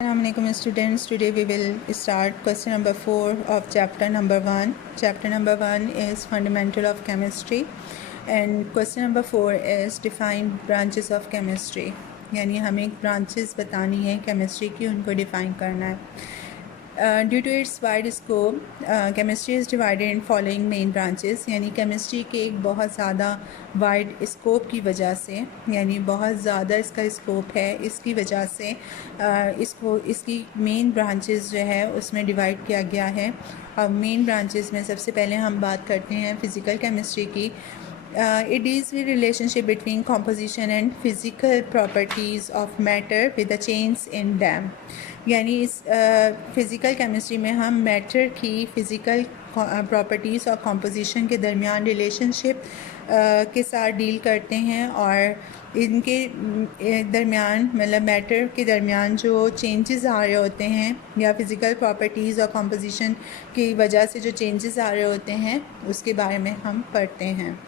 Assalamualaikum students. Today we will start question number 4 of chapter number 1. Chapter number 1 is fundamental of chemistry and question number 4 is define branches of chemistry. यानी हमें branches बतानी है chemistry की, उनको define करना है. Due to its wide scope, chemistry is divided in following main branches. यानी chemistry के एक बहुत ज़्यादा wide scope की वजह से, यानी बहुत ज़्यादा इसका scope है, इसकी वजह से इसकी main branches जो है उसमें divide किया गया है. अब main branches में सबसे पहले हम बात करते हैं physical chemistry की. It deals with relationship between composition and physical properties of matter with the change in them. यानी इस फ़िज़िकल केमिस्ट्री में हम मैटर की फ़िज़िकल प्रॉपर्टीज़ और कंपोजिशन के दरमियान रिलेशनशिप के साथ डील करते हैं और इनके दरमियान मतलब मैटर के दरमियान जो चेंजेस आ रहे होते हैं या फ़िज़िकल प्रॉपर्टीज़ और कंपोजिशन की वजह से जो चेंजेस आ रहे होते हैं उसके बारे में हम पढ़ते हैं.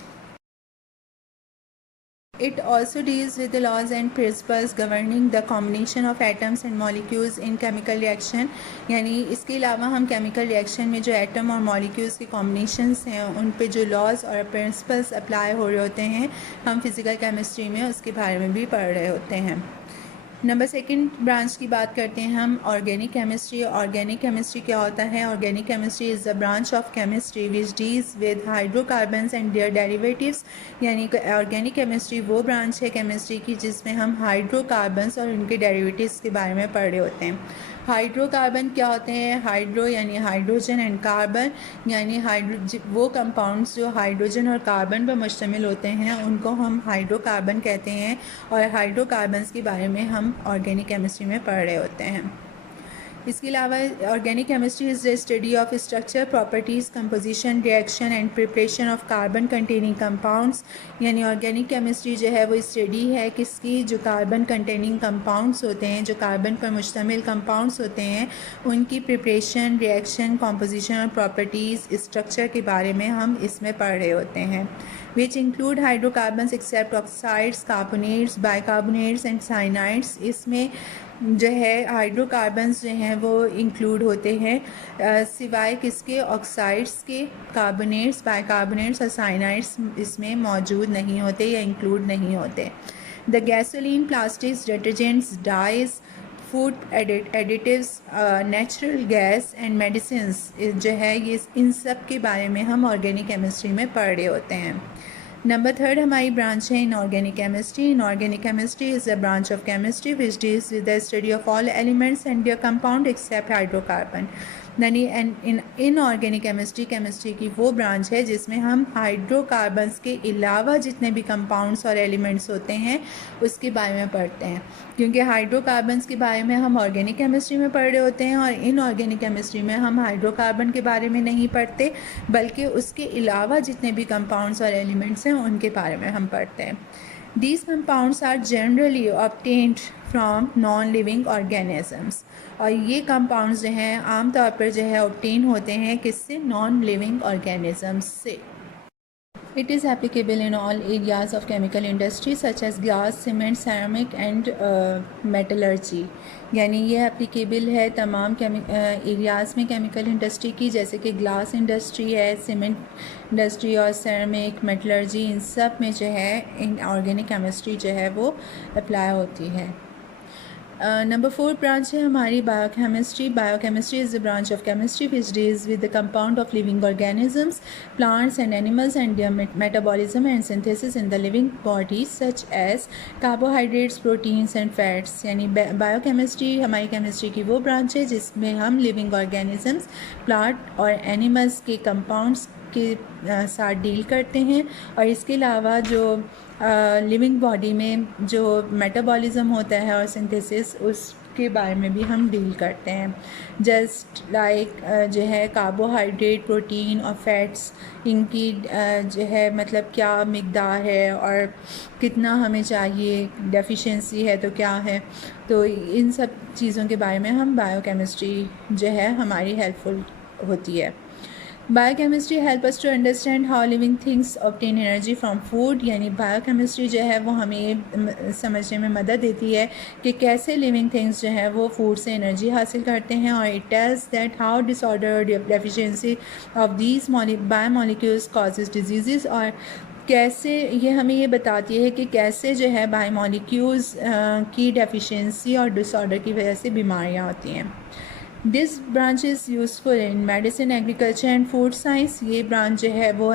It also deals with the laws and principles governing the combination of atoms and molecules in chemical reaction. यानी इसके अलावा हम chemical reaction में जो atom और molecules के combinations हैं उन पे जो laws और principles apply हो रहे होते हैं हम physical chemistry में उसके बारे में भी पढ़ रहे होते हैं. नंबर सेकंड ब्रांच की बात करते हैं हम ऑर्गेनिक केमिस्ट्री. ऑर्गेनिक केमिस्ट्री क्या होता है? Organic chemistry is the branch of chemistry which deals with hydrocarbons and their derivatives. यानी ऑर्गेनिक केमिस्ट्री वो ब्रांच है केमिस्ट्री की जिसमें हम हाइड्रोकार्बन्स और उनके डेरिवेटिव्स के बारे में पढ़ रहे होते हैं. हाइड्रोकार्बन क्या होते हैं? हाइड्रो यानी हाइड्रोजन एंड कार्बन यानी वो कंपाउंड्स जो हाइड्रोजन और कार्बन पर मुश्तमिल होते हैं उनको हम हाइड्रोकार्बन कहते हैं और हाइड्रोकार्बन्स के बारे में हम ऑर्गेनिक केमिस्ट्री में पढ़ रहे होते हैं. इसके अलावा organic chemistry is the study of structure, properties, composition, reaction and preparation of carbon containing compounds. यानी ऑर्गेनिक केमिस्ट्री जो है वो स्टडी है किसकी? जो कार्बन कंटेनिंग कंपाउंड्स होते हैं, जो कार्बन पर मुश्तमिल कंपाउंड्स होते हैं, उनकी प्रिपरेशन, रिएक्शन, कंपोजिशन और प्रॉपर्टीज़, स्ट्रक्चर के बारे में हम इसमें पढ़ रहे होते हैं. which include hydrocarbons except oxides, carbonates, bicarbonates and cyanides. इसमें जो है हाइड्रोकार्बन्स जो हैं वो इंक्लूड होते हैं सिवाय किसके? ऑक्साइड्स के. कार्बोनेट्स, बाइकार्बोनेट्स और साइनाइड्स इसमें मौजूद नहीं होते या इंक्लूड नहीं होते. The gasoline, plastics, detergents, dyes, food additives, natural gas and medicines जो है ये इन सब के बारे में हम ऑर्गेनिक केमिस्ट्री में पढ़ रहे होते हैं. नंबर थर्ड हमारी ब्रांच है inorganic chemistry. Inorganic chemistry is a branch of chemistry which deals with the study of all elements and their compound except hydrocarbon. यानी इनऑर्गेनिक केमिस्ट्री की वो ब्रांच है जिसमें हम हाइड्रोकार्बन्स के अलावा जितने भी कंपाउंड्स और एलिमेंट्स होते हैं उसके बारे में पढ़ते हैं. क्योंकि हाइड्रोकार्बन्स के बारे में हम ऑर्गेनिक केमिस्ट्री में पढ़ रहे होते हैं और इनऑर्गेनिक केमिस्ट्री में हम हाइड्रोकार्बन के बारे में नहीं पढ़ते बल्कि उसके अलावा जितने भी कंपाउंड्स और एलिमेंट्स हैं उनके बारे में हम पढ़ते हैं. These compounds are generally obtained from non-living organisms. और ये compounds जो हैं आमतौर पर जो है obtain होते हैं किससे? non-living organisms से. It is applicable in all areas of chemical industry such as glass, cement, ceramic and metallurgy. यानी ये एप्लीकेबल है तमाम एरियाज़ में केमिकल इंडस्ट्री की, जैसे कि ग्लास इंडस्ट्री है, सीमेंट इंडस्ट्री और सेरामिक, मेटलर्जी, इन सब में जो है इन ऑर्गेनिक केमिस्ट्री जो है वो अप्लाई होती है. नंबर 4 ब्रांच है हमारी biochemistry. Biochemistry is the branch of chemistry which deals with the compound of living organisms, plants and animals and their metabolism and synthesis in the living body such as carbohydrates, proteins and fats. यानी biochemistry हमारी chemistry की वो branch है जिसमें हम living organisms, plant और animals के compounds के साथ डील करते हैं और इसके अलावा जो लिविंग बॉडी में जो मेटाबॉलिज्म होता है और सिंथेसिस उसके बारे में भी हम डील करते हैं. जस्ट लाइक जो है कार्बोहाइड्रेट, प्रोटीन और फैट्स, इनकी जो है मतलब क्या मिकदार है और कितना हमें चाहिए, डेफिशिएंसी है तो क्या है, तो इन सब चीज़ों के बारे में हम बायोकेमिस्ट्री जो है हमारी हेल्पफुल होती है. Biochemistry help us to understand how living things obtain energy from food, यानी बायोकेमिस्ट्री जो है वो हमें समझने में मदद देती है कि कैसे लिविंग थिंग्स जो है वो फूड से एनर्जी हासिल करते हैं, और it tells that how disorder deficiency of these biomolecules causes disease, और कैसे ये हमें ये बताती है कि कैसे जो है बायोमोलिक्यूल्स की डेफिशिएंसी और डिसऑर्डर की वजह से बीमारियाँ होती हैं। This branch is useful in medicine, agriculture and food science. ये ब्रांच जो है वो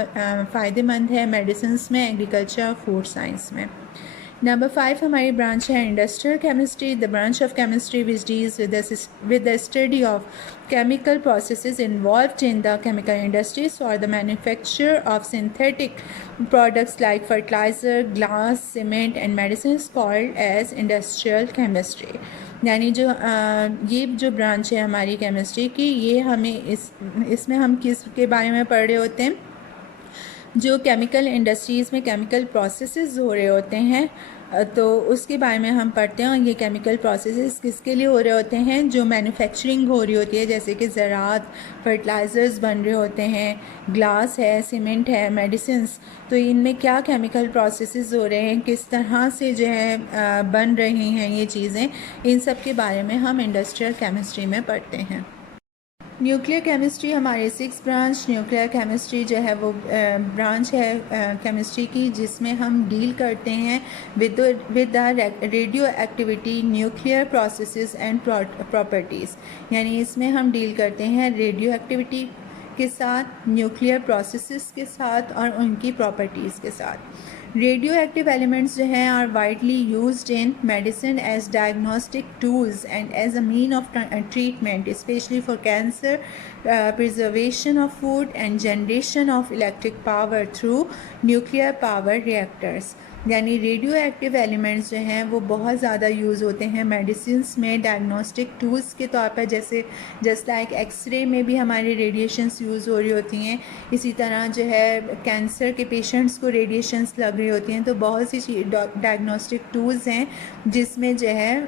फ़ायदेमंद है मेडिसिन में, एग्रीकल्चर और फूड साइंस में। नंबर 5 हमारी ब्रांच है industrial chemistry, the branch of chemistry which deals with the study of chemical processes involved in the chemical industries or the manufacture of synthetic products like fertilizer, glass, cement and medicines called as industrial chemistry। यानी जो ये जो branch है हमारी chemistry की, ये हमें इसमें हम किस के बारे में पढ़ रहे होते हैं, जो केमिकल इंडस्ट्रीज़ में केमिकल प्रोसेसेस हो रहे होते हैं, तो उसके बारे में हम पढ़ते हैं। और ये केमिकल प्रोसेसेस किसके लिए हो रहे होते हैं, जो मैन्युफैक्चरिंग हो रही होती है, जैसे कि ज़राअत, फर्टिलाइज़र्स बन रहे होते हैं, ग्लास है, सीमेंट है, मेडिसिन्स, तो इनमें क्या केमिकल प्रोसेसेस हो रहे हैं, किस तरह से जो है बन रही हैं ये चीज़ें, इन सब के बारे में हम इंडस्ट्रियल केमिस्ट्री में पढ़ते हैं। न्यूक्लियर केमिस्ट्री हमारी 6 ब्रांच न्यूक्लियर केमिस्ट्री जो है वो ब्रांच है केमिस्ट्री की, जिसमें हम डील करते हैं with the radio activity, nuclear processes and properties. यानी इसमें हम डील करते हैं रेडियो एक्टिविटी के साथ, न्यूक्लियर प्रोसेसेस के साथ और उनकी प्रॉपर्टीज़ के साथ। रेडियो एक्टिव एलिमेंट्स जो हैं are widely used in medicine as diagnostic tools and as a mean of treatment, specially for cancer, preservation of food and generation of electric power through nuclear power reactors. यानी radioactive elements जो हैं वो बहुत ज़्यादा use होते हैं medicines में diagnostic tools के तौर पर, जैसे जस्ट लाइक एक्सरे में भी हमारी रेडिएशंस यूज़ हो रही होती हैं, इसी तरह जो है कैंसर के पेशेंट्स को रेडिएशंस लग रही होती हैं। तो बहुत सी डायग्नोस्टिक टूल्स हैं जिसमें जो है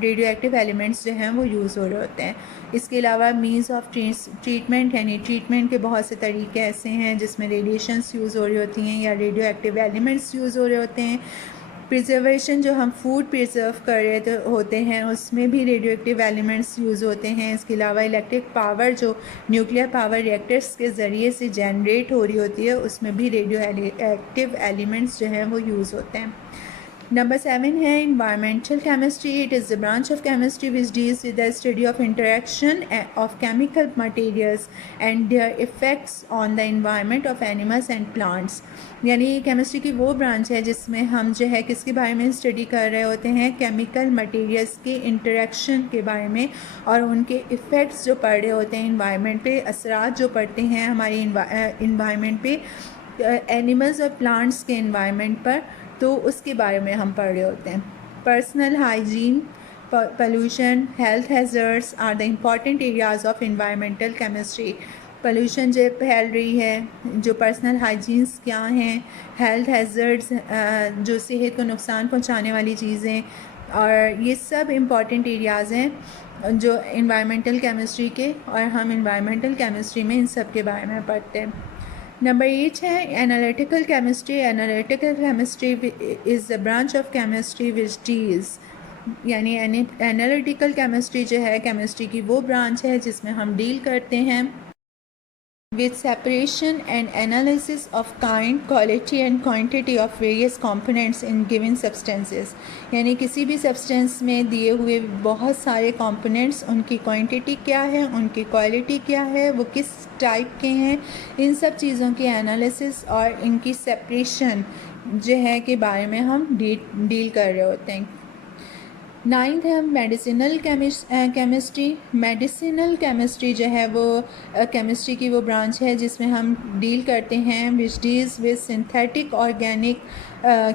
रेडियो एक्टिव एलिमेंट्स जो हैं वो यूज़ हो रहे होते हैं। इसके अलावा मीन्स ऑफ ट्रीटमेंट, यानी ट्रीटमेंट के बहुत से तरीके ऐसे हैं जिसमें रेडिएशंस यूज़ हो रही होती हैं या रेडियो एक्टिव एलिमेंट्स यूज़ हो रहे होते हैं। प्रिजर्वेशन, जो हम फूड प्रिजर्व कर रहे होते हैं, उसमें भी रेडियो एक्टिव एलिमेंट्स यूज़ होते हैं। इसके अलावा इलेक्ट्रिक पावर जो न्यूक्लियर पावर रिएक्टर्स के ज़रिए से जनरेट हो रही होती है, उसमें भी रेडियो एक्टिव एलिमेंट्स जो हैं वो यूज़ होते हैं। नंबर 7 है environmental chemistry. It is the branch of chemistry which deals with the study of interaction of chemical materials and their effects on the environment of animals and plants. यानी chemistry की वो branch है जिसमें हम जो है किसके बारे में स्टडी कर रहे होते हैं, केमिकल मटेरियल्स के इंटरेक्शन के बारे में और उनके इफ़ेक्ट्स जो पड़ रहे होते हैं इन्वायरमेंट पे, असरात जो पड़ते हैं हमारी इन्वायरमेंट पे, एनिमल्स और प्लांट्स के इन्वायरमेंट पर, तो उसके बारे में हम पढ़ रहे होते हैं। Personal hygiene, pollution, health hazards are the important areas of environmental chemistry. Pollution जो फैल रही है, जो पर्सनल हाइजीन्स क्या हैं, हेल्थ हैज़र्ड्स जो सेहत को नुकसान पहुंचाने वाली चीज़ें, और ये सब इम्पॉर्टेंट एरियाज़ हैं जो इन्वायरमेंटल केमिस्ट्री के, और हम इन्वायरमेंटल केमिस्ट्री में इन सब के बारे में पढ़ते हैं। नंबर 8 है analytical chemistry. Analytical chemistry is the branch of chemistry which deals, यानी एनालिटिकल केमिस्ट्री जो है केमिस्ट्री की वो ब्रांच है जिसमें हम डील करते हैं with separation and analysis of kind, quality and quantity of various components in given substances। यानी किसी भी सब्सटेंस में दिए हुए बहुत सारे components, उनकी क्वांटिटी क्या है, उनकी क्वालिटी क्या है, वो किस टाइप के हैं, इन सब चीज़ों की एनालिसिस और इनकी सेपरेशन जो है के बारे में हम डील कर रहे होते हैं। 9th है मेडिसिनल केमिस्ट्री। मेडिसिनल केमिस्ट्री जो है वो केमिस्ट्री की वो ब्रांच है जिसमें हम डील करते हैं विच deals with synthetic organic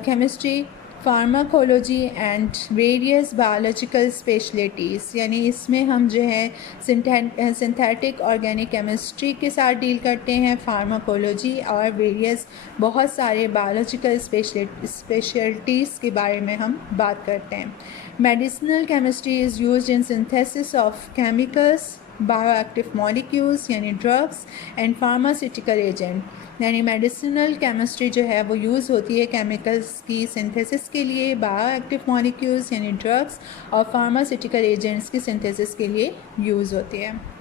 chemistry, pharmacology and various biological specialities. यानी इसमें हम जो है सिंथेटिक ऑर्गेनिक केमिस्ट्री के साथ डील करते हैं, फार्माकोलॉजी और वेरियस बहुत सारे बायोलॉजिकल स्पेशलिटीज़ के बारे में हम बात करते हैं। Medicinal chemistry is used in synthesis of chemicals bioactive molecules यानी ड्रग्स एंड फार्मास्यूटिकल एजेंट यानी मेडिसिनल केमिस्ट्री जो है वो यूज़ होती है केमिकल्स की सिंथेसिस के लिए, बायोएक्टिव मॉलिक्यूल्स यानी ड्रग्स और फार्मास्यूटिकल एजेंट्स की सिंथेसिस के लिए यूज़ होती है।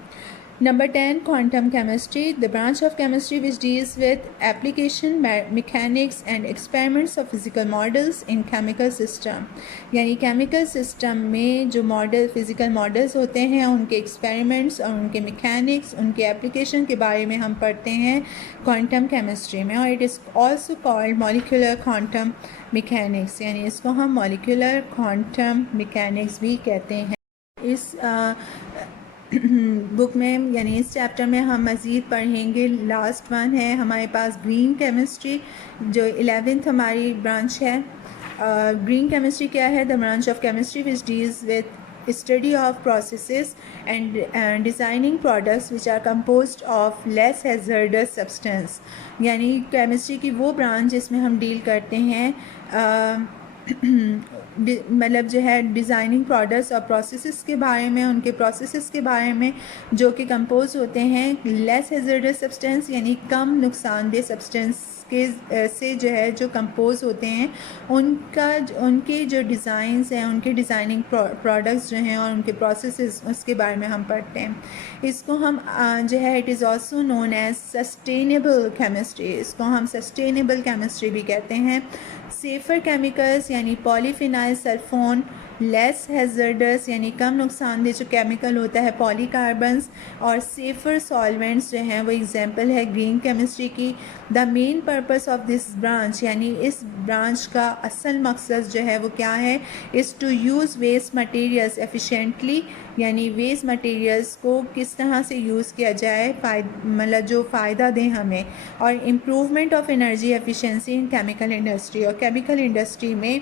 Number 10, quantum chemistry, the branch of chemistry which deals with application, mechanics and experiments of physical models in chemical system. यानी chemical system में जो model, physical models होते हैं, उनके experiments और उनके mechanics, उनके application के बारे में हम पढ़ते हैं quantum chemistry में, और it is also called molecular quantum mechanics, यानी इसको हम molecular quantum mechanics भी कहते हैं। इस बुक में यानी इस चैप्टर में हम मज़ीद पढ़ेंगे। लास्ट वन है हमारे पास ग्रीन केमिस्ट्री, जो 11th हमारी ब्रांच है। ग्रीन केमिस्ट्री क्या है? The branch of chemistry which deals with study of processes and designing products which are composed of less hazardous substance, यानी केमिस्ट्री की वो ब्रांच जिसमें हम डील करते हैं मतलब जो है डिज़ाइनिंग प्रोडक्ट्स और प्रोसेसेस के बारे में, उनके प्रोसेसेस के बारे में जो कि कंपोज होते हैं लेस हैज़र्डस सब्सटेंस यानी कम नुकसानदेह सब्सटेंस के से जो है जो कंपोज होते हैं, उनके जो डिज़ाइंस हैं, उनके डिज़ाइनिंग प्रोडक्ट्स जो हैं और उनके प्रोसेसेस, उसके बारे में हम पढ़ते हैं। इसको हम जो है it is also known as sustainable chemistry, इसको हम सस्टेनेबल केमिस्ट्री भी कहते हैं। सेफ़र केमिकल्स यानी पॉलीफिनाइल सल्फोन, लेस हैज़र्डस यानी कम नुकसानदेह जो केमिकल होता है पॉलीकार्बन्स, और सेफ़र सॉल्वेंट्स जो हैं वो एग्जांपल है ग्रीन केमिस्ट्री की। The main purpose of this branch यानी इस ब्रांच का असल मकसद जो है वो क्या है? Is to use waste materials efficiently, यानी वेस्ट मटेरियल्स को किस तरह से यूज़ किया जाए मतलब जो फ़ायदा दें हमें, और improvement of energy efficiency in chemical industry, और केमिकल इंडस्ट्री में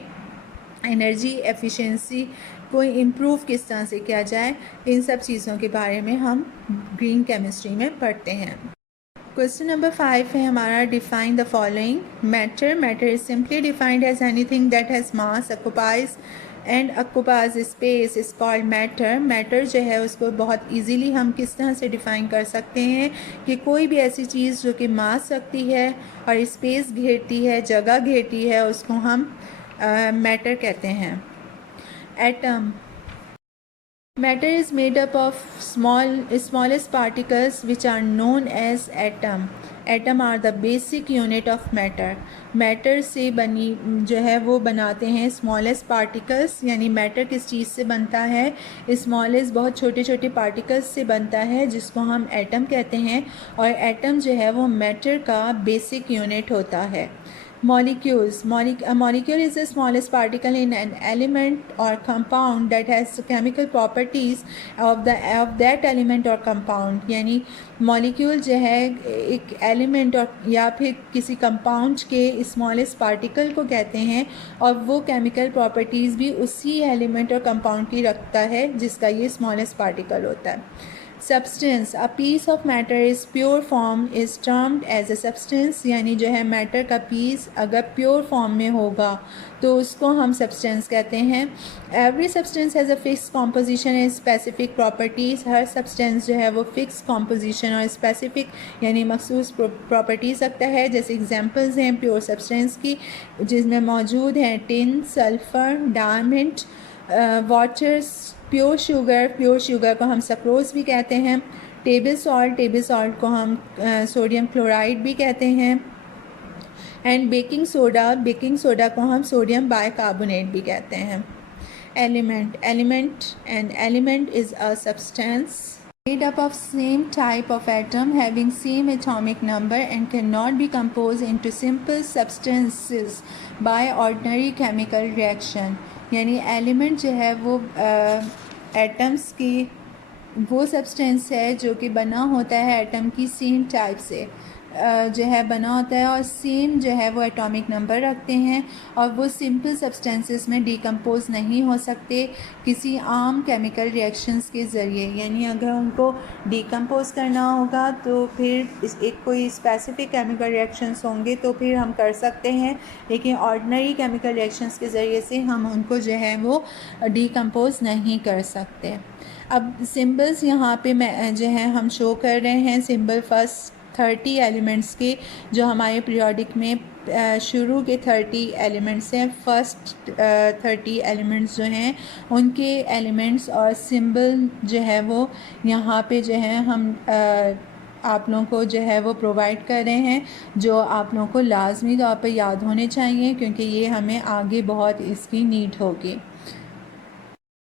एनर्जी एफिशिएंसी को इम्प्रूव किस तरह से किया जाए, इन सब चीज़ों के बारे में हम ग्रीन केमिस्ट्री में पढ़ते हैं। क्वेश्चन नंबर 5 है हमारा, define the following. Matter, matter is simply defined as anything that has mass, occupies and occupies space is called matter. Matter जो है उसको बहुत इजीली हम किस तरह से डिफ़ाइन कर सकते हैं कि कोई भी ऐसी चीज़ जो कि मास रखती है और स्पेस घेरती है, जगह घेरती है, उसको हम मैटर कहते हैं। Atom, matter is made up of smallest particles which are known as atom. Atom are the basic unit of matter. matter से बनी जो है वो बनाते हैं smallest particles, यानी matter किस चीज़ से बनता है? smallest बहुत छोटे छोटे particles से बनता है जिसको हम atom कहते हैं, और atom जो है वो matter का basic unit होता है। Molecules. A molecule is the smallest particle in an element or compound that has chemical properties of that element or compound. यानी molecule जो है एक element और या फिर किसी compound के smallest particle को कहते हैं, और वो chemical properties भी उसी element और compound की रखता है जिसका ये smallest particle होता है। Substance, a piece of matter is pure form is termed as a substance, यानी जो है matter का piece अगर pure form में होगा तो उसको हम substance कहते हैं। Every substance has a fixed composition and specific properties. Her substance जो है वो fixed composition और specific यानी मखसूस properties रखता है। जैसे examples हैं pure substance की, जिसमें मौजूद हैं tin, sulfur, diamond, water, pure sugar को हम सक्रोज भी कहते हैं। टेबल सॉल्ट को हम सोडियम क्लोराइड भी कहते हैं। एंड बेकिंग सोडा को हम सोडियम बाइकार्बोनेट भी कहते हैं। Element is a substance made up of same type of atom having same atomic number and cannot be composed into simple substances by ordinary chemical reaction. यानी element जो है वो atoms की वो सब्सटेंस है जो कि बना होता है एटम की सेम टाइप से जो है बना होता है, और सेम जो है वो एटॉमिक नंबर रखते हैं, और वो सिंपल सब्सटेंसेस में डिकम्पोज नहीं हो सकते किसी आम केमिकल रिएक्शंस के ज़रिए। यानी अगर उनको डिकम्पोज करना होगा तो फिर एक कोई स्पेसिफिक केमिकल रिएक्शंस होंगे तो फिर हम कर सकते हैं, लेकिन ऑर्डिनरी केमिकल रिएक्शंस के ज़रिए से हम उनको जो है वो डिकम्पोज नहीं कर सकते। अब सिंबल्स यहाँ पे मैं जो है हम शो कर रहे हैं सिंबल फर्स्ट 30 एलिमेंट्स के, जो हमारे पीरियोडिक में शुरू के 30 एलिमेंट्स हैं। फर्स्ट 30 एलिमेंट्स जो हैं उनके एलिमेंट्स और सिंबल जो है वो यहाँ पे जो है हम आप लोगों को जो है वो प्रोवाइड कर रहे हैं, जो आप लोगों को लाजमी तौर पर याद होने चाहिए क्योंकि ये हमें आगे बहुत इसकी नीड होगी।